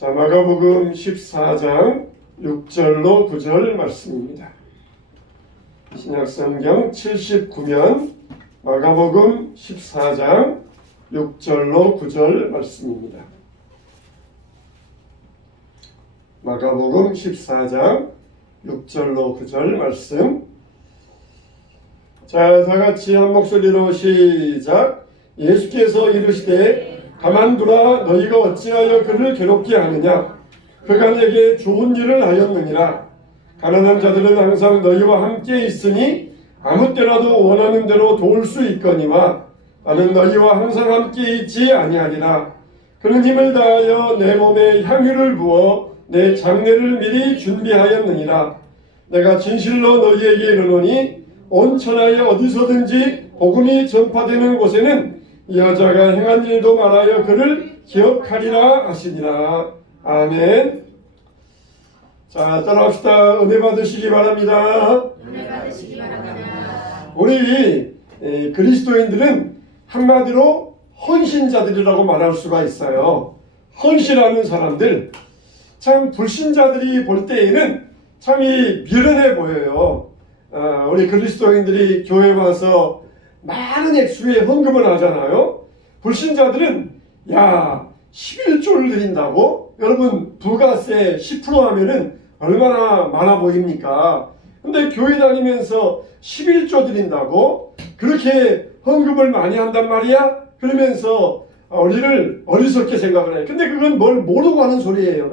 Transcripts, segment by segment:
자, 마가복음 14장 6절로 9절 말씀입니다. 신약성경 79면 마가복음 14장 6절로 9절 말씀입니다. 마가복음 14장 6절로 9절 말씀. 자, 다같이 한 목소리로 시작. 예수께서 이르시되 가만두라, 너희가 어찌하여 그를 괴롭게 하느냐? 그가 내게 좋은 일을 하였느니라. 가난한 자들은 항상 너희와 함께 있으니 아무 때라도 원하는 대로 도울 수 있거니와 나는 너희와 항상 함께 있지 아니하리라. 그는 힘을 다하여 내 몸에 향유를 부어 내 장례를 미리 준비하였느니라. 내가 진실로 너희에게 이르노니 온 천하에 어디서든지 복음이 전파되는 곳에는 이 여자가 행한 일도 말하여 그를 기억하리라 하시니라. 아멘. 자, 따라합시다. 은혜 받으시기 바랍니다. 은혜 받으시기 바랍니다. 우리 그리스도인들은 한마디로 헌신자들이라고 말할 수가 있어요. 헌신하는 사람들, 참 불신자들이 볼 때에는 참이 미련해 보여요. 우리 그리스도인들이 교회 와서 많은 액수의 헌금을 하잖아요. 불신자들은 11조를 드린다고? 여러분, 부가세 10% 하면은 얼마나 많아 보입니까? 근데 교회 다니면서 11조 드린다고? 그렇게 헌금을 많이 한단 말이야? 그러면서 우리를 어리석게 생각을 해요. 근데 그건 뭘 모르고 하는 소리예요.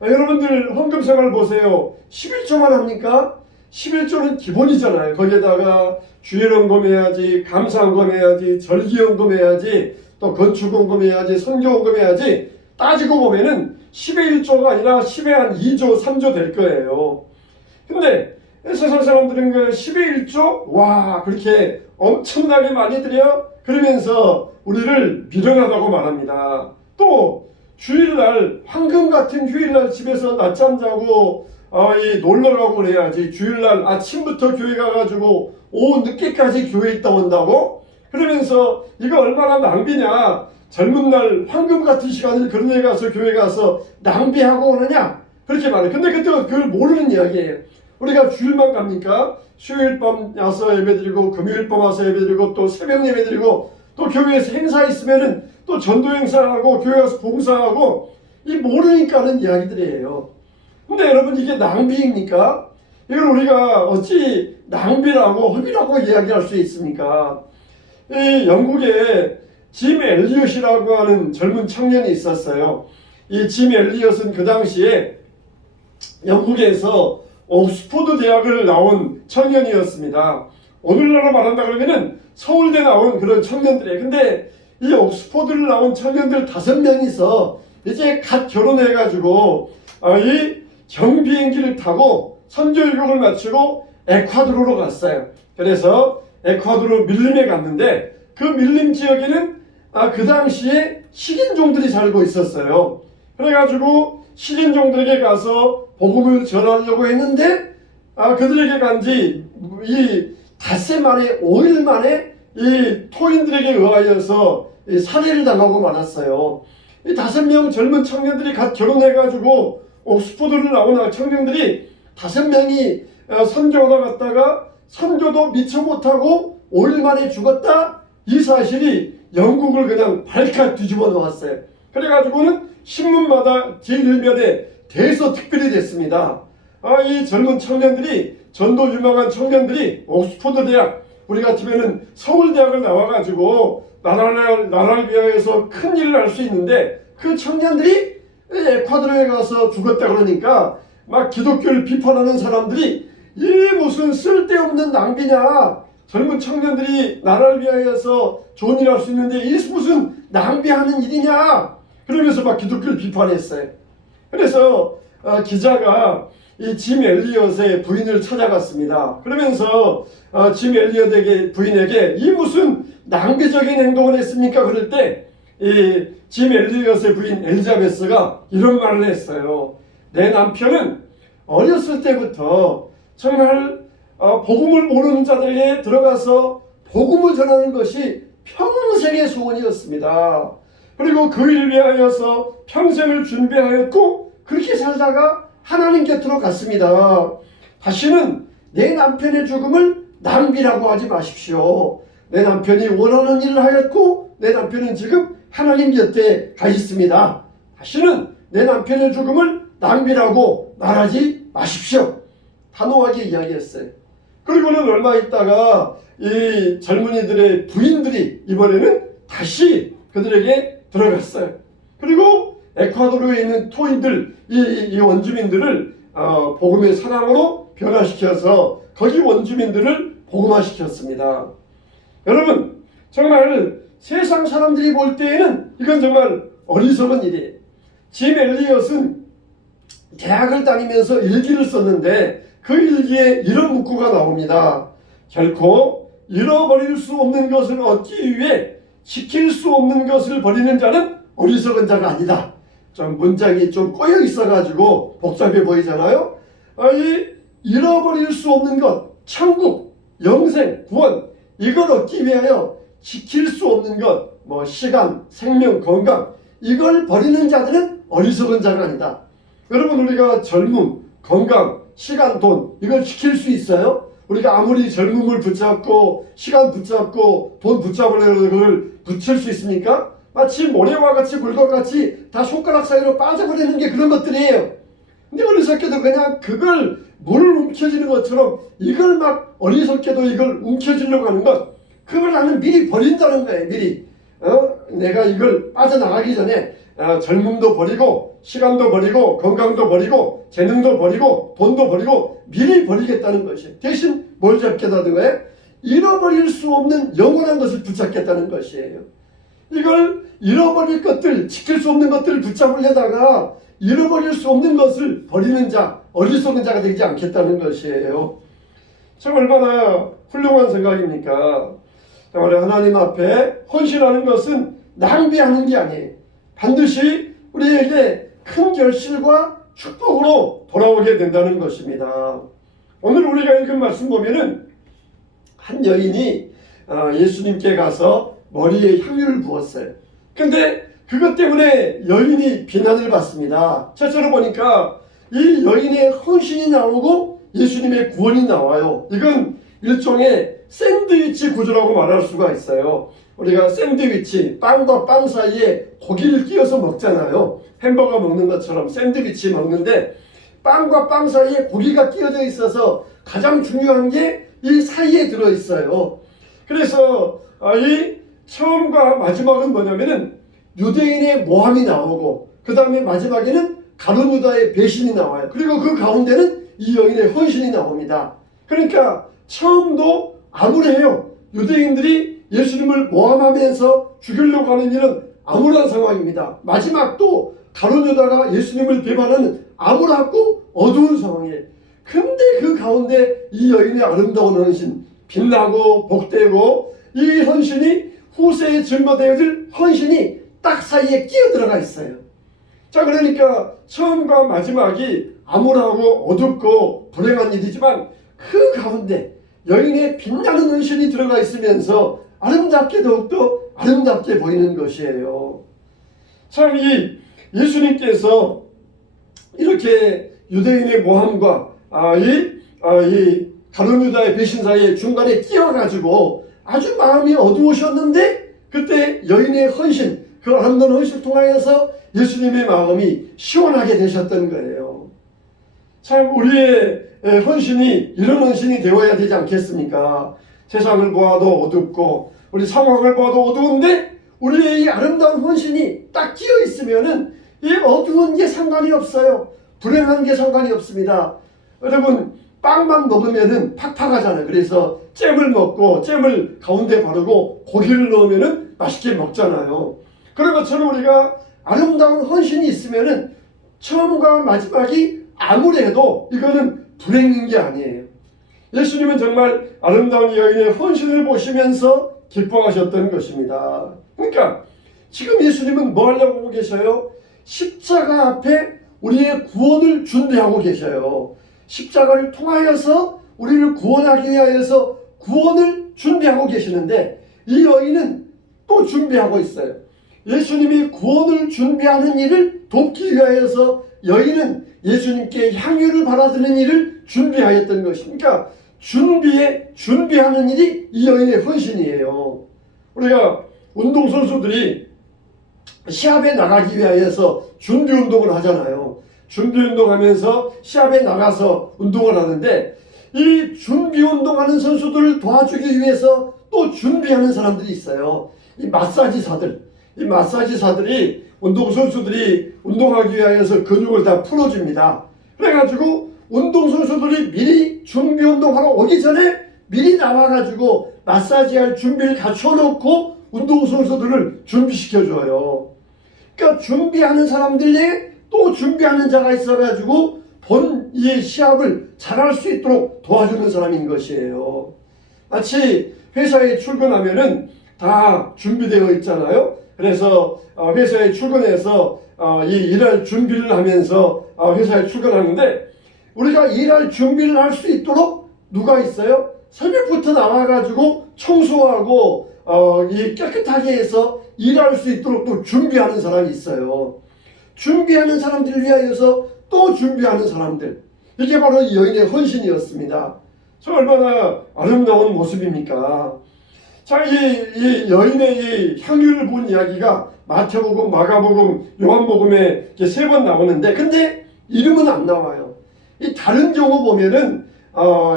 여러분들 헌금 생활 보세요. 11조만 합니까? 11조는 기본이잖아요. 거기에다가 주일헌금 해야지, 감사헌금 해야지, 절기헌금 해야지, 또 건축헌금 해야지, 선교헌금 해야지. 따지고 보면은 10의 1조가 아니라 10의 한 2조, 3조 될 거예요. 근데 세상 사람들은 그 10의 1조? 와, 그렇게 엄청나게 많이 드려? 그러면서 우리를 미련하다고 말합니다. 또 주일날, 황금 같은 휴일날 집에서 낮잠 자고 놀러 가고 그래야지. 주일날 아침부터 교회 가가지고 오후 늦게까지 교회 있다 온다고? 그러면서 이거 얼마나 낭비냐? 젊은 날 황금 같은 시간을 그런 데 가서 교회 가서 낭비하고 오느냐? 그렇게 말해. 근데 그때 그걸 모르는 이야기예요. 우리가 주일만 갑니까? 수요일 밤 와서 예배드리고 금요일 밤 와서 예배드리고 또 새벽 예배드리고 또 교회에서 행사 있으면은 또 전도 행사하고 교회 가서 봉사하고 이 모르니까 하는 이야기들이에요. 근데 여러분, 이게 낭비입니까? 이걸 우리가 어찌 낭비라고 허비라고 이야기할 수 있습니까? 이 영국에 짐 엘리엇이라고 하는 젊은 청년이 있었어요. 이 짐 엘리엇은 그 당시에 영국에서 옥스퍼드 대학을 나온 청년이었습니다. 오늘날로 말한다 그러면은 서울대 나온 그런 청년들이에요. 근데 이 옥스퍼드를 나온 청년들 5명이서 이제 갓 결혼해가지고 이 경비행기를 타고 선교일국을 마치고 에콰도르로 갔어요. 그래서 에콰도르 밀림에 갔는데 그 밀림 지역에는 그 당시에 식인종들이 살고 있었어요. 그래가지고 식인종들에게 가서 복음을 전하려고 했는데 그들에게 간지 이 닷새 만에 5일 만에 이 토인들에게 의하여서 살해를 당하고 말았어요. 이 5명 젊은 청년들이 갓 결혼해가지고 옥스퍼드를 나온 청년들이 5명이 선교하다 갔다가 선교도 미처 못하고 5일 만에 죽었다? 이 사실이 영국을 그냥 발칵 뒤집어 놓았어요. 그래가지고는 신문마다 제1면에 대서특필이 됐습니다. 이 젊은 청년들이, 전도 유망한 청년들이 옥스퍼드 대학, 우리 같으면은 서울대학을 나와가지고 나라를 위하여서 큰 일을 할 수 있는데 그 청년들이 에콰도르에 가서 죽었다 그러니까 막 기독교를 비판하는 사람들이 이게 무슨 쓸데없는 낭비냐? 젊은 청년들이 나라를 위하여서 좋은 일을 할 수 있는데 이게 무슨 낭비하는 일이냐? 그러면서 막 기독교를 비판했어요. 그래서 기자가 이 짐 엘리엇의 부인을 찾아갔습니다. 그러면서 짐 엘리엇에게 부인에게 이 무슨 낭비적인 행동을 했습니까? 그럴 때 이 짐 엘리엇의 부인 엘리자베스가 이런 말을 했어요. 내 남편은 어렸을 때부터 정말 복음을 모르는 자들에게 들어가서 복음을 전하는 것이 평생의 소원이었습니다. 그리고 그 일 위하여서 평생을 준비하였고 그렇게 살다가 하나님 곁으로 갔습니다. 다시는 내 남편의 죽음을 낭비라고 하지 마십시오. 내 남편이 원하는 일을 하였고 내 남편은 지금 하나님 곁에 가 있습니다. 다시는 내 남편의 죽음을 낭비라고 말하지 마십시오. 단호하게 이야기했어요. 그리고는 얼마 있다가 이 젊은이들의 부인들이 이번에는 다시 그들에게 들어갔어요. 그리고 에콰도르에 있는 토인들, 이 원주민들을 복음의 사랑으로 변화시켜서 거기 원주민들을 복음화시켰습니다. 여러분, 정말 세상 사람들이 볼 때에는 이건 정말 어리석은 일이에요. 짐 엘리엇은 대학을 다니면서 일기를 썼는데 그 일기에 이런 문구가 나옵니다. 결코 잃어버릴 수 없는 것을 얻기 위해 지킬 수 없는 것을 버리는 자는 어리석은 자가 아니다. 좀 문장이 좀 꼬여 있어가지고 복잡해 보이잖아요. 이 잃어버릴 수 없는 것, 천국, 영생, 구원, 이걸 얻기 위하여 지킬 수 없는 것, 뭐 시간, 생명, 건강, 이걸 버리는 자들은 어리석은 자가 아니다. 여러분, 우리가 젊음, 건강, 시간, 돈, 이걸 지킬 수 있어요? 우리가 아무리 젊음을 붙잡고 시간 붙잡고 돈 붙잡으려고 그걸 붙일 수 있습니까? 마치 모래와 같이 물과 같이 다 손가락 사이로 빠져버리는 게 그런 것들이에요. 근데 어리석게도 그냥 그걸 물을 움켜쥐는 것처럼 이걸 막 어리석게도 이걸 움켜쥐려고 하는 것, 그걸 나는 미리 버린다는 거예요. 미리 내가 이걸 빠져나가기 전에 젊음도 버리고 시간도 버리고 건강도 버리고 재능도 버리고 돈도 버리고 미리 버리겠다는 것이에요. 대신 뭘 잡겠다는 거예요? 잃어버릴 수 없는 영원한 것을 붙잡겠다는 것이에요. 이걸 잃어버릴 것들, 지킬 수 없는 것들을 붙잡으려다가 잃어버릴 수 없는 것을 버리는 자, 어리석은 자가 되지 않겠다는 것이에요. 참 얼마나 훌륭한 생각입니까? 정말 하나님 앞에 헌신하는 것은 낭비하는 게 아니에요. 반드시 우리에게 큰 결실과 축복으로 돌아오게 된다는 것입니다. 오늘 우리가 읽은 말씀 보면은 한 여인이 예수님께 가서 머리에 향유를 부었어요. 근데 그것 때문에 여인이 비난을 받습니다. 첫째로 보니까 이 여인의 헌신이 나오고 예수님의 구원이 나와요. 이건 일종의 샌드위치 구조라고 말할 수가 있어요. 우리가 샌드위치, 빵과 빵 사이에 고기를 끼워서 먹잖아요. 햄버거 먹는 것처럼 샌드위치 먹는데 빵과 빵 사이에 고기가 끼워져 있어서 가장 중요한 게 이 사이에 들어있어요. 그래서 이 처음과 마지막은 뭐냐면은 유대인의 모함이 나오고 그 다음에 마지막에는 가룟 유다의 배신이 나와요. 그리고 그 가운데는 이 여인의 헌신이 나옵니다. 그러니까 처음도 암울해요. 유대인들이 예수님을 모함하면서 죽이려고 하는 일은 암울한 상황입니다. 마지막도 가룟 유다가 예수님을 배반하는 암울하고 어두운 상황이에요. 근데 그 가운데 이 여인의 아름다운 헌신, 빛나고 복되고 이 헌신이 후세에 증거되어질 헌신이 딱 사이에 끼어 들어가 있어요. 자, 그러니까 처음과 마지막이 암울하고 어둡고 불행한 일이지만 그 가운데 여인의 빛나는 헌신이 들어가 있으면서 아름답게 더욱더 아름답게 보이는 것이에요. 참 이 예수님께서 이렇게 유대인의 모함과 이 가룟 유다의 배신 사이에 중간에 끼어가지고 아주 마음이 어두우셨는데 그때 여인의 헌신, 그 아름다운 헌신을 통하여서 예수님의 마음이 시원하게 되셨던 거예요. 참 우리의 헌신이 이런 헌신이 되어야 되지 않겠습니까? 세상을 보아도 어둡고 우리 상황을 봐도 어두운데 우리의 이 아름다운 헌신이 딱 끼어 있으면은 이 어두운 게 상관이 없어요. 불행한 게 상관이 없습니다. 여러분, 빵만 먹으면은 팍팍하잖아요. 그래서 잼을 먹고 잼을 가운데 바르고 고기를 넣으면은 맛있게 먹잖아요. 그런 것처럼 우리가 아름다운 헌신이 있으면은 처음과 마지막이 아무래도 이거는 불행인 게 아니에요. 예수님은 정말 아름다운 여인의 헌신을 보시면서 기뻐하셨던 것입니다. 그러니까 지금 예수님은 뭐 하려고 계셔요? 십자가 앞에 우리의 구원을 준비하고 계셔요. 십자가를 통하여서 우리를 구원하기 위하여서 구원을 준비하고 계시는데 이 여인은 또 준비하고 있어요. 예수님이 구원을 준비하는 일을 돕기 위하여서 여인은 예수님께 향유를 받아드는 일을 준비하였던 것입니까? 준비하는 일이 이 여인의 헌신이에요. 우리가 운동선수들이 시합에 나가기 위하여서 준비운동을 하잖아요. 준비운동하면서 시합에 나가서 운동을 하는데 이 준비운동하는 선수들을 도와주기 위해서 또 준비하는 사람들이 있어요. 이 마사지사들이 운동선수들이 운동하기 위하여서 근육을 다 풀어줍니다. 그래가지고 운동선수들이 미리 준비운동하러 오기 전에 미리 나와가지고 마사지할 준비를 갖춰놓고 운동선수들을 준비시켜줘요. 그러니까 준비하는 사람들이 또 준비하는 자가 있어가지고 이 시합을 잘할 수 있도록 도와주는 사람인 것이에요. 마치 회사에 출근하면은 다 준비되어 있잖아요. 그래서 회사에 출근해서 이 일할 준비를 하면서 회사에 출근하는데 우리가 일할 준비를 할 수 있도록 누가 있어요? 새벽부터 나와가지고 청소하고 이 깨끗하게 해서 일할 수 있도록 또 준비하는 사람이 있어요. 준비하는 사람들을 위하여서 또 준비하는 사람들. 이게 바로 이 여인의 헌신이었습니다. 저 얼마나 아름다운 모습입니까? 자, 이 여인의 이 향유를 본 이야기가 마태복음, 마가복음, 요한복음에 3번 나오는데, 근데 이름은 안 나와요. 이 다른 경우 보면은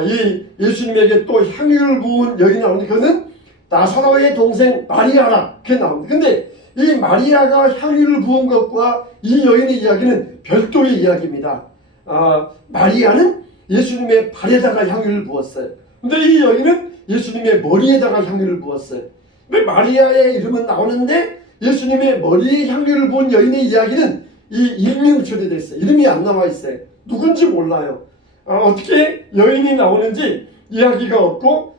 이 예수님에게 또 향유를 부은 여인이 나오는데, 그거는 나사로의 동생 마리아라 그게 나옵니다. 근데 이 마리아가 향유를 부은 것과 이 여인의 이야기는 별도의 이야기입니다. 마리아는 예수님의 발에다가 향유를 부었어요. 근데 이 여인은 예수님의 머리에다가 향유를 부었어요. 왜 마리아의 이름은 나오는데 예수님의 머리에 향유를 부은 여인의 이야기는 이 일명 처리되어 있어요. 이름이 안 나와 있어요. 누군지 몰라요. 어떻게 여인이 나오는지 이야기가 없고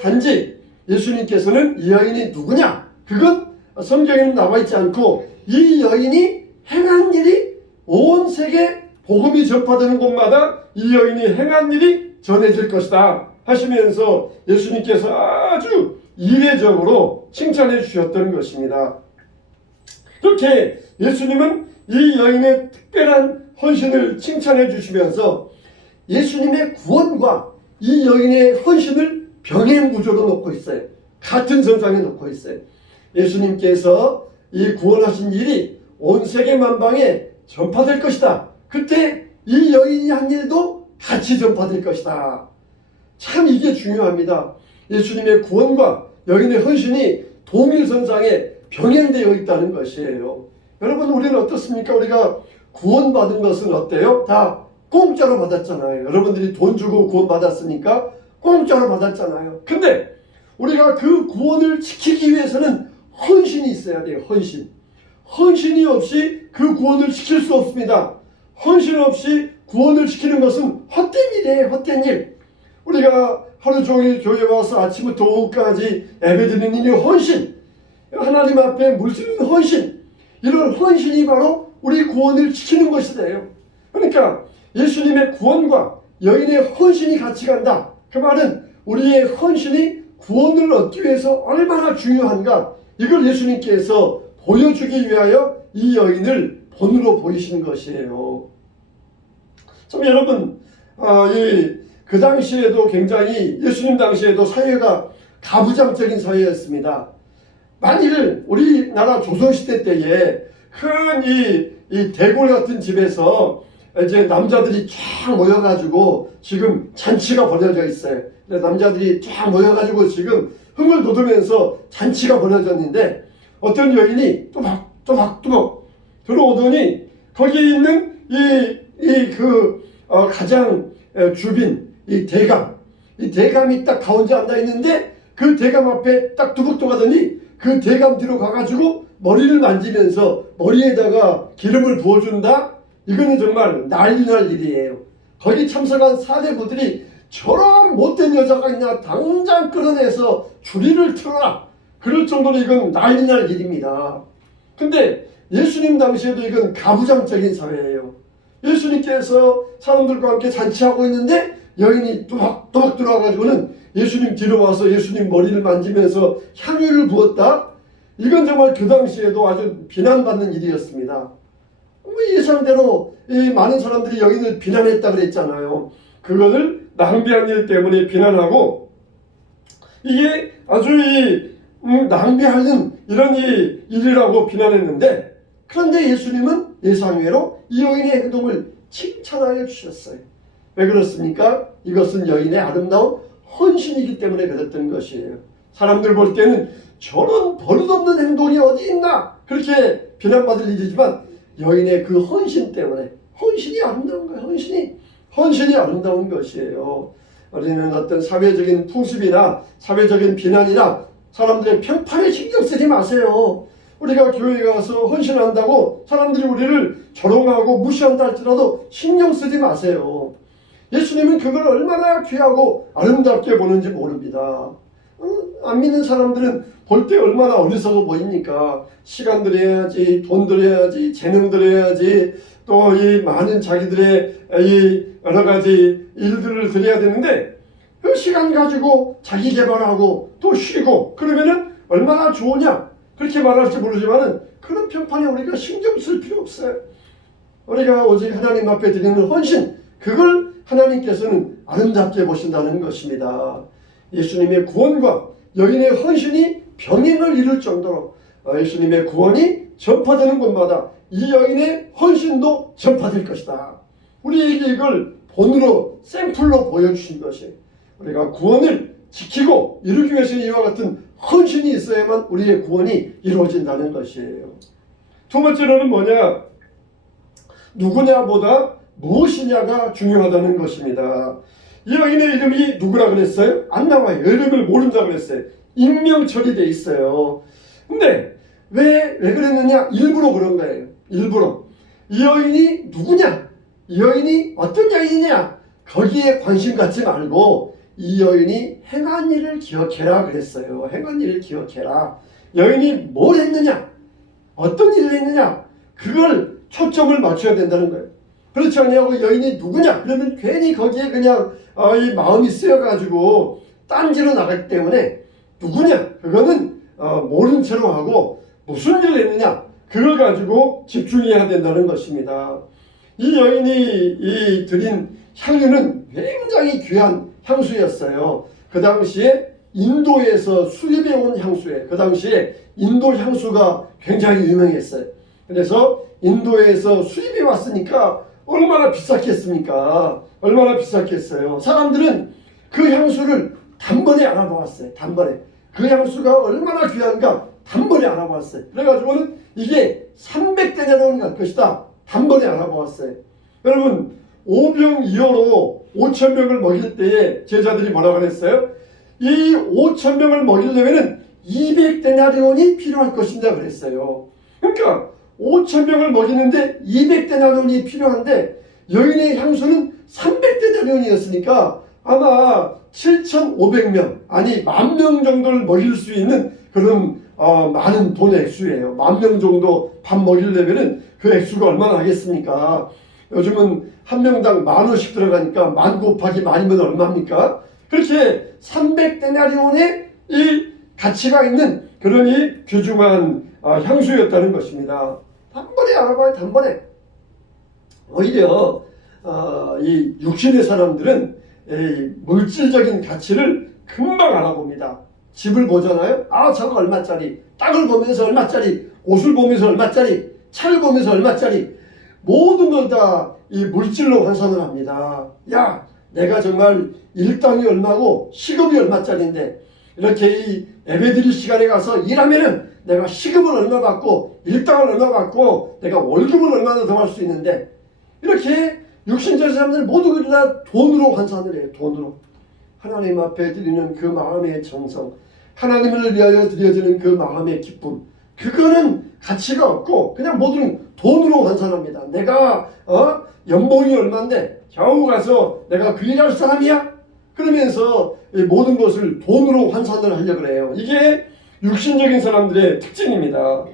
단지 예수님께서는 이 여인이 누구냐? 그건 성경에는 나와 있지 않고 이 여인이 행한 일이 온 세계 복음이 전파되는 곳마다 이 여인이 행한 일이 전해질 것이다 하시면서 예수님께서 아주 이례적으로 칭찬해 주셨던 것입니다. 그렇게 예수님은 이 여인의 특별한 헌신을 칭찬해 주시면서 예수님의 구원과 이 여인의 헌신을 병행 구조로 놓고 있어요. 같은 선상에 놓고 있어요. 예수님께서 이 구원하신 일이 온 세계 만방에 전파될 것이다. 그때 이 여인이 한 일도 같이 전파될 것이다. 참 이게 중요합니다. 예수님의 구원과 여인의 헌신이 동일선상에 병행되어 있다는 것이에요. 여러분, 우리는 어떻습니까? 우리가 구원받은 것은 어때요? 다 공짜로 받았잖아요. 여러분들이 돈 주고 구원받았으니까 공짜로 받았잖아요. 근데 우리가 그 구원을 지키기 위해서는 헌신이 있어야 돼요. 헌신이 없이 그 구원을 지킬 수 없습니다. 헌신 없이 구원을 지키는 것은 헛된 일이에요. 헛된 일. 우리가 하루 종일 교회 와서 아침부터 오후까지 예배드리는 일이 헌신. 하나님 앞에 물쓰는 헌신. 이런 헌신이 바로 우리 구원을 지키는 것이 돼요. 그러니까 예수님의 구원과 여인의 헌신이 같이 간다. 그 말은 우리의 헌신이 구원을 얻기 위해서 얼마나 중요한가, 이걸 예수님께서 보여주기 위하여 이 여인을 본으로 보이시는 것이에요. 참 여러분, 그 당시에도 굉장히 예수님 당시에도 사회가 가부장적인 사회였습니다. 만일 우리나라 조선시대 때에 큰 이 대궐 같은 집에서 이제 남자들이 쫙 모여가지고 지금 잔치가 벌어져 있어요. 남자들이 쫙 모여가지고 지금 흥을 돋우면서 잔치가 벌어졌는데 어떤 여인이 또박또박 들어오더니 거기에 있는 가장 주빈 이 대감이 딱 가운데 앉아 있는데 그 대감 앞에 딱 두벅두벅하더니 그 대감 뒤로 가가지고 머리를 만지면서 머리에다가 기름을 부어준다? 이거는 정말 난리 날 일이에요. 거기 참석한 사대부들이 저런 못된 여자가 있냐, 당장 끌어내서 주리를 틀어라, 그럴 정도로 이건 난리 날 일입니다. 근데 예수님 당시에도 이건 가부장적인 사회예요. 예수님께서 사람들과 함께 잔치하고 있는데 여인이 또박 들어와가지고는 예수님 뒤로 와서 예수님 머리를 만지면서 향유를 부었다? 이건 정말 그 당시에도 아주 비난받는 일이었습니다. 예상대로 이 많은 사람들이 여인을 비난했다 그랬잖아요. 그것을 낭비한 일 때문에 비난하고, 이게 아주 낭비하는 이런 일이라고 비난했는데, 그런데 예수님은 예상외로 이 여인의 행동을 칭찬하여 주셨어요. 왜 그렇습니까? 이것은 여인의 아름다운 헌신이기 때문에 그랬던 것이에요. 사람들 볼 때는 저런 버릇없는 행동이 어디 있나 그렇게 비난받을 일이지만, 여인의 그 헌신 때문에, 헌신이 아름다운 거예요. 헌신이 아름다운 것이에요. 우리는 어떤 사회적인 풍습이나 사회적인 비난이나 사람들의 평판에 신경 쓰지 마세요. 우리가 교회에 가서 헌신한다고 사람들이 우리를 조롱하고 무시한다 할지라도 신경 쓰지 마세요. 예수님은 그걸 얼마나 귀하고 아름답게 보는지 모릅니다. 안 믿는 사람들은 볼 때 얼마나 어리석어 보입니까? 시간 들여야지, 돈 들여야지, 재능 들여야지, 또 이 많은 자기들의 이 여러 가지 일들을 들여야 되는데, 그 시간 가지고 자기 개발하고 또 쉬고 그러면은 얼마나 좋으냐 그렇게 말할지 모르지만은, 그런 평판에 우리가 신경 쓸 필요 없어요. 우리가 오직 하나님 앞에 드리는 헌신, 그걸 하나님께서는 아름답게 보신다는 것입니다. 예수님의 구원과 여인의 헌신이 병행을 이룰 정도로 예수님의 구원이 전파되는 곳마다 이 여인의 헌신도 전파될 것이다. 우리에게 이걸 본으로 샘플로 보여주신 것이, 우리가 구원을 지키고 이루기 위해서 이와 같은 헌신이 있어야만 우리의 구원이 이루어진다는 것이에요. 두 번째로는 뭐냐? 누구냐보다 무엇이냐가 중요하다는 것입니다. 이 여인의 이름이 누구라 그랬어요? 안 나와요. 이름을 모른다고 그랬어요. 익명 처리되어 있어요. 근데 왜 그랬느냐? 일부러 그런 거예요. 일부러. 이 여인이 누구냐? 이 여인이 어떤 여인이냐? 거기에 관심 갖지 말고 이 여인이 행한 일을 기억해라 그랬어요. 행한 일을 기억해라. 여인이 뭘 했느냐? 어떤 일을 했느냐? 그걸 초점을 맞춰야 된다는 거예요. 그렇지 않냐고 여인이 누구냐? 그러면 괜히 거기에 그냥 이 마음이 쓰여가지고 딴지로 나가기 때문에, 누구냐? 그거는 모른 채로 하고 무슨 일을 했느냐? 그걸 가지고 집중해야 된다는 것입니다. 이 여인이 드린 향유는 굉장히 귀한 향수였어요. 그 당시에 인도에서 수입해 온 향수예요. 그 당시에 인도 향수가 굉장히 유명했어요. 그래서 인도에서 수입해 왔으니까 얼마나 비쌌겠습니까? 얼마나 비쌌겠어요. 사람들은 그 향수를 단번에 알아보았어요. 단번에. 그 향수가 얼마나 귀한가 단번에 알아보았어요. 그래가지고는 이게 300데나리온 갈 것이다. 단번에 알아보았어요. 여러분, 오병이어로 5,000명을 먹일 때에 제자들이 뭐라고 그랬어요? 이 5,000명을 먹이려면 200데나리온이 필요할 것이다 그랬어요. 그러니까 5,000명을 먹이는데 200데나리온이 필요한데, 여인의 향수는 300데나리온이었으니까 아마 7,500명, 아니 10,000명 정도를 먹일 수 있는 그런 많은 돈 액수예요. 10,000명 정도 밥 먹이려면 그 액수가 얼마나 하겠습니까? 요즘은 한 명당 10,000원씩 들어가니까 10,000 곱하기 10,000이면 얼마입니까? 그렇게 300데나리온의 이 가치가 있는 그런 이 귀중한 향수였다는 것입니다. 단번에 알아봐요. 단번에. 오히려 이 육신의 사람들은 이 물질적인 가치를 금방 알아봅니다. 집을 보잖아요. 저거 얼마짜리, 땅을 보면서 얼마짜리, 옷을 보면서 얼마짜리, 차를 보면서 얼마짜리, 모든 걸 다 이 물질로 환산을 합니다. 야, 내가 정말 일당이 얼마고 시급이 얼마짜리인데, 이렇게 이 예배드릴 시간에 가서 일하면은 내가 시급을 얼마 받고 일당을 얼마 받고 내가 월급을 얼마나 더 할 수 있는데, 이렇게 육신적인 사람들 모두 다 돈으로 환산을 해요. 돈으로. 하나님 앞에 드리는 그 마음의 정성, 하나님을 위하여 드려지는 그 마음의 기쁨, 그거는 가치가 없고 그냥 모든 돈으로 환산합니다. 내가 연봉이 얼마인데 겨우 가서 내가 그 일할 사람이야? 그러면서 모든 것을 돈으로 환산을 하려고 해요. 이게 육신적인 사람들의 특징입니다.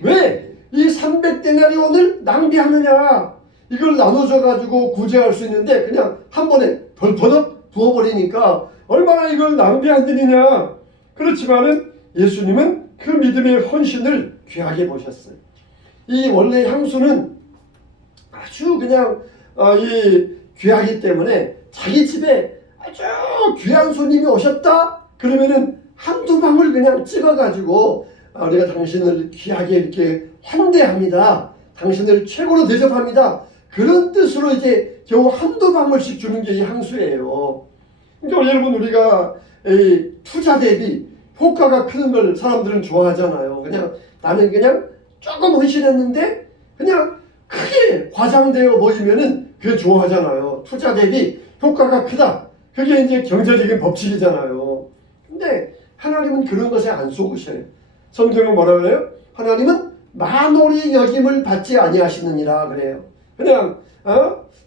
왜 이 300데나리온을 낭비하느냐? 이걸 나눠줘 가지고 구제할 수 있는데 그냥 한 번에 덜퍼덕 부어버리니까 얼마나 이걸 낭비한 일이냐. 그렇지만은 예수님은 그 믿음의 헌신을 귀하게 보셨어요. 이 원래 향수는 아주 그냥 이 귀하기 때문에 자기 집에 아주 귀한 손님이 오셨다 그러면은 한두 방울 그냥 찍어가지고 우리가 당신을 귀하게 이렇게 환대합니다. 당신을 최고로 대접합니다. 그런 뜻으로 이제 겨우 한두 방울씩 주는 게 이 향수예요. 그러니까 여러분 우리가 이 투자 대비 효과가 크는 걸 사람들은 좋아하잖아요. 그냥 나는 그냥 조금 헌신했는데 그냥 크게 과장되어 보이면은 그게 좋아하잖아요. 투자 대비 효과가 크다. 그게 이제 경제적인 법칙이잖아요. 근데 하나님은 그런 것에 안 속으셔요. 성경은 뭐라 그래요? 하나님은 만홀이 여김을 받지 아니하시느니라 그래요. 그냥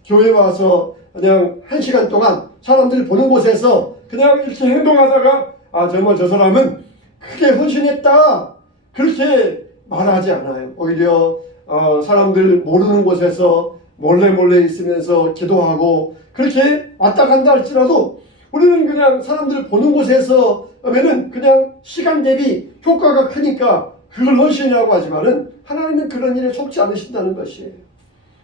교회 와서 그냥 1시간 동안 사람들 보는 곳에서 그냥 이렇게 행동하다가 정말 저 사람은 크게 헌신했다 그렇게 말하지 않아요. 오히려 사람들 모르는 곳에서 몰래 있으면서 기도하고 그렇게 왔다 간다 할지라도 우리는 그냥 사람들 보는 곳에서 하면은 그냥 시간 대비 효과가 크니까 그걸 헌신이라고 하지만은 하나님은 그런 일에 속지 않으신다는 것이에요.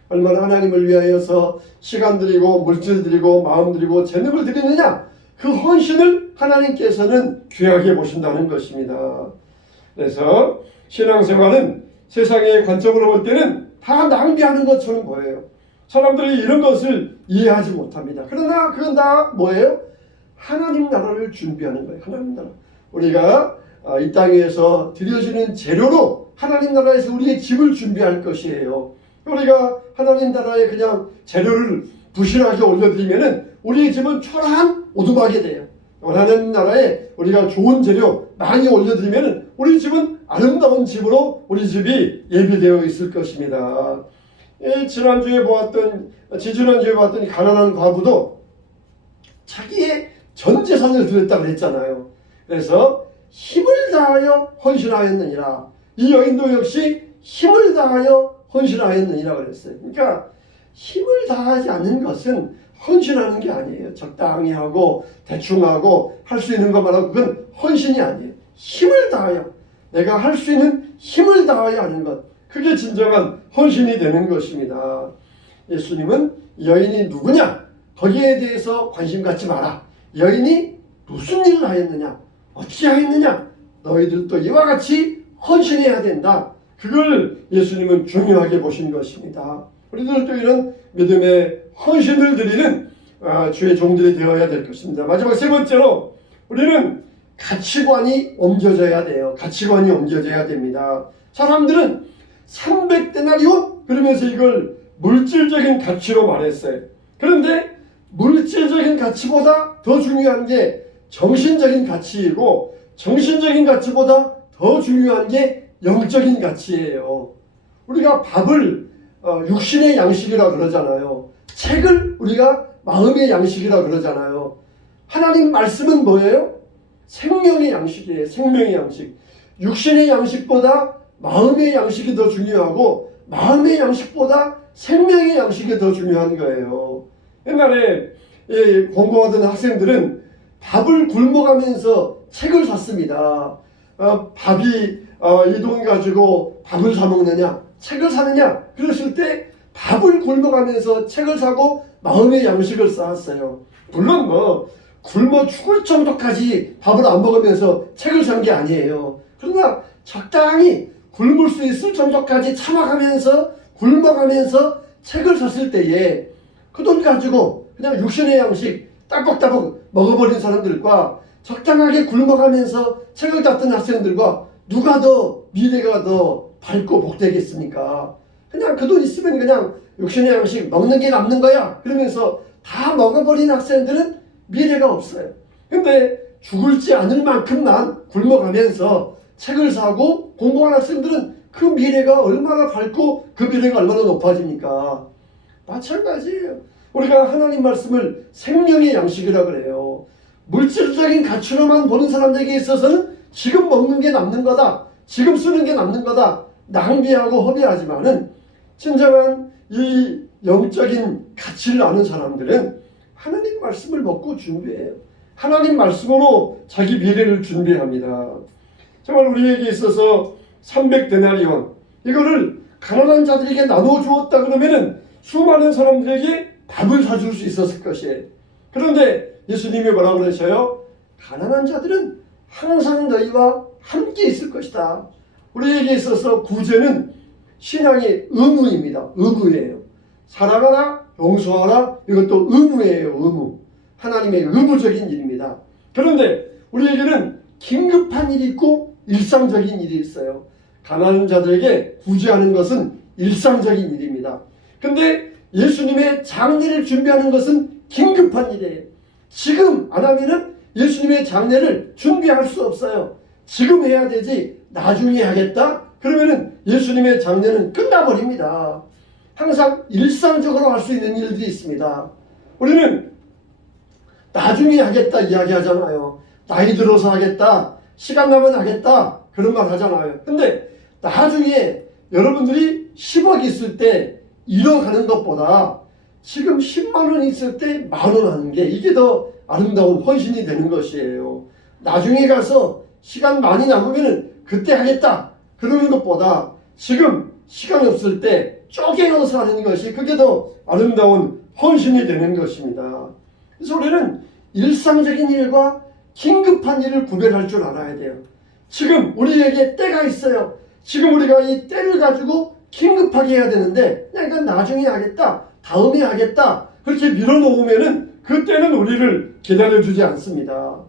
얼마나 하나님을 위하여서 시간 드리고 물질 드리고 마음 드리고 재능을 드리느냐, 그 헌신을 하나님께서는 귀하게 보신다는 것입니다. 그래서 신앙생활은 세상의 관점으로 볼 때는 다 낭비하는 것처럼 보여요. 사람들이 이런 것을 이해하지 못합니다. 그러나 그건 다 뭐예요? 하나님 나라를 준비하는 거예요. 하나님 나라. 우리가 이 땅에서 드려지는 재료로 하나님 나라에서 우리의 집을 준비할 것이에요. 우리가 하나님 나라에 그냥 재료를 부실하게 올려드리면은 우리의 집은 초라한 오두막이 돼요. 하나님 나라에 우리가 좋은 재료 많이 올려드리면은 우리 집은 아름다운 집으로 우리 집이 예비되어 있을 것입니다. 지난주에 보았던 이 가난한 과부도 자기의 전 재산을 드렸다고 그랬잖아요. 그래서 힘을 다하여 헌신하였느니라. 이 여인도 역시 힘을 다하여 헌신하였느니라 그랬어요. 그러니까 힘을 다하지 않는 것은 헌신하는 게 아니에요. 적당히 하고 대충 하고 할 수 있는 것만 하고 그건 헌신이 아니에요. 힘을 다하여 내가 할 수 있는 힘을 다하여 하는 것, 그게 진정한 헌신이 되는 것입니다. 예수님은 여인이 누구냐? 거기에 대해서 관심 갖지 마라. 여인이 무슨 일을 하였느냐? 어떻게 하였느냐? 너희들도 이와 같이 헌신해야 된다. 그걸 예수님은 중요하게 보신 것입니다. 우리들도 이런 믿음의 헌신을 드리는 주의 종들이 되어야 될 것입니다. 마지막 세 번째로 우리는 가치관이 옮겨져야 돼요. 가치관이 옮겨져야 됩니다. 사람들은 300데나리온 그러면서 이걸 물질적인 가치로 말했어요. 그런데 물질적인 가치보다 더 중요한 게 정신적인 가치이고, 정신적인 가치보다 더 중요한 게 영적인 가치예요. 우리가 밥을 육신의 양식이라 그러잖아요. 책을 우리가 마음의 양식이라 그러잖아요. 하나님 말씀은 뭐예요? 생명의 양식이에요. 생명의 양식. 육신의 양식보다 마음의 양식이 더 중요하고, 마음의 양식보다 생명의 양식이 더 중요한 거예요. 옛날에 공부하던 학생들은 밥을 굶어가면서 책을 샀습니다. 밥이 이 돈 가지고 밥을 사 먹느냐, 책을 사느냐, 그랬을 때 밥을 굶어가면서 책을 사고 마음의 양식을 쌓았어요. 물론 굶어 죽을 정도까지 밥을 안 먹으면서 책을 산 게 아니에요. 그러나 적당히 굶을 수 있을 정도까지 참아가면서 굶어가면서 책을 샀을 때에 그 돈 가지고 그냥 육신의 양식 따박따박 먹어버린 사람들과 적당하게 굶어가면서 책을 땄던 학생들과 누가 더 미래가 더 밝고 복되겠습니까? 그냥 그 돈 있으면 그냥 육신의 양식 먹는 게 남는 거야 그러면서 다 먹어버린 학생들은 미래가 없어요. 근데 죽을지 않을 만큼만 굶어가면서 책을 사고 공부한 학생들은 그 미래가 얼마나 밝고 그 미래가 얼마나 높아집니까? 마찬가지예요. 우리가 하나님 말씀을 생명의 양식이라 그래요. 물질적인 가치로만 보는 사람들에게 있어서는 지금 먹는 게 남는 거다, 지금 쓰는 게 남는 거다, 낭비하고 허비하지만은 진정한 이 영적인 가치를 아는 사람들은 하나님 말씀을 먹고 준비해요. 하나님 말씀으로 자기 미래를 준비합니다. 정말 우리에게 있어서 300데나리온 이거를 가난한 자들에게 나눠 주었다 그러면은 수많은 사람들에게 밥을 사줄 수 있었을 것이에요. 그런데 예수님이 뭐라고 그러셔요? 가난한 자들은 항상 너희와 함께 있을 것이다. 우리에게 있어서 구제는 신앙의 의무입니다. 의무예요. 사랑하라, 용서하라, 이것도 의무예요. 의무. 하나님의 의무적인 일입니다. 그런데 우리에게는 긴급한 일이 있고 일상적인 일이 있어요. 가난한 자들에게 구제하는 것은 일상적인 일입니다. 근데 예수님의 장례를 준비하는 것은 긴급한 일이에요. 지금 안 하면은 예수님의 장례를 준비할 수 없어요. 지금 해야 되지 나중에 하겠다? 그러면은 예수님의 장례는 끝나버립니다. 항상 일상적으로 할 수 있는 일들이 있습니다. 우리는 나중에 하겠다 이야기하잖아요. 나이 들어서 하겠다, 시간 나면 하겠다, 그런 말 하잖아요. 근데 나중에 여러분들이 10억 있을 때 1억 하는 것보다 지금 10만 원 있을 때 10,000원 하는 게 이게 더 아름다운 헌신이 되는 것이에요. 나중에 가서 시간 많이 남으면 그때 하겠다 그러는 것보다 지금 시간 없을 때 쪼개어서 하는 것이 그게 더 아름다운 헌신이 되는 것입니다. 그래서 우리는 일상적인 일과 긴급한 일을 구별할 줄 알아야 돼요. 지금 우리에게 때가 있어요. 지금 우리가 이 때를 가지고 긴급하게 해야 되는데 그냥 이건 나중에 하겠다, 다음에 하겠다 그렇게 밀어놓으면은 그 때는 우리를 기다려주지 않습니다.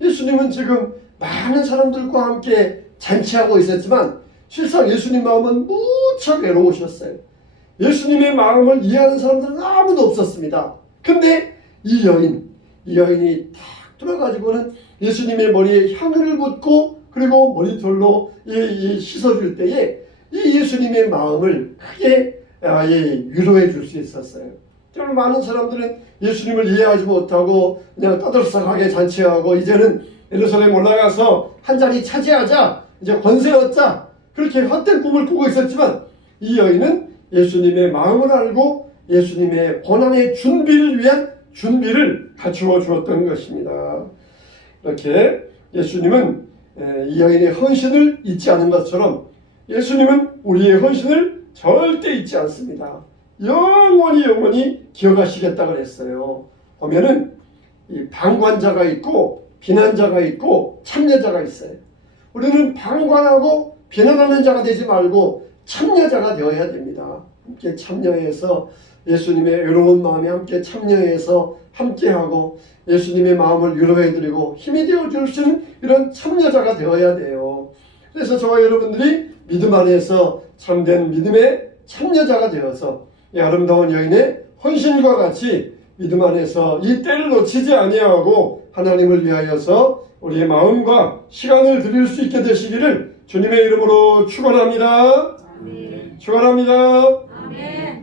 예수님은 지금 많은 사람들과 함께 잔치하고 있었지만 실상 예수님 마음은 무척 외로우셨어요. 예수님의 마음을 이해하는 사람들은 아무도 없었습니다. 근데 이 여인이 탁 들어가지고는 예수님의 머리에 향유를 붓고 그리고 머리털로 씻어줄 때에 이 예수님의 마음을 크게 위로해 줄 수 있었어요. 정말 많은 사람들은 예수님을 이해하지 못하고 그냥 떠들썩하게 잔치하고 이제는 예루살렘 올라가서 한 자리 차지하자, 이제 권세 얻자 그렇게 헛된 꿈을 꾸고 있었지만 이 여인은 예수님의 마음을 알고 예수님의 고난의 준비를 위한 준비를 갖추어 주었던 것입니다. 이렇게 예수님은 이 여인의 헌신을 잊지 않은 것처럼 예수님은 우리의 헌신을 절대 잊지 않습니다. 영원히 기억하시겠다 그랬어요. 보면은 이 방관자가 있고 비난자가 있고 참여자가 있어요. 우리는 방관하고 비난하는 자가 되지 말고 참여자가 되어야 됩니다. 함께 참여해서 예수님의 외로운 마음에 함께 참여해서 함께하고 예수님의 마음을 위로해드리고 힘이 되어줄 수 있는 이런 참여자가 되어야 돼요. 그래서 저와 여러분들이 믿음 안에서 참된 믿음의 참여자가 되어서 이 아름다운 여인의 헌신과 같이 믿음 안에서 이 때를 놓치지 아니하고 하나님을 위하여서 우리의 마음과 시간을 드릴 수 있게 되시기를 주님의 이름으로 축원합니다. 아멘. 축원합니다. 아멘.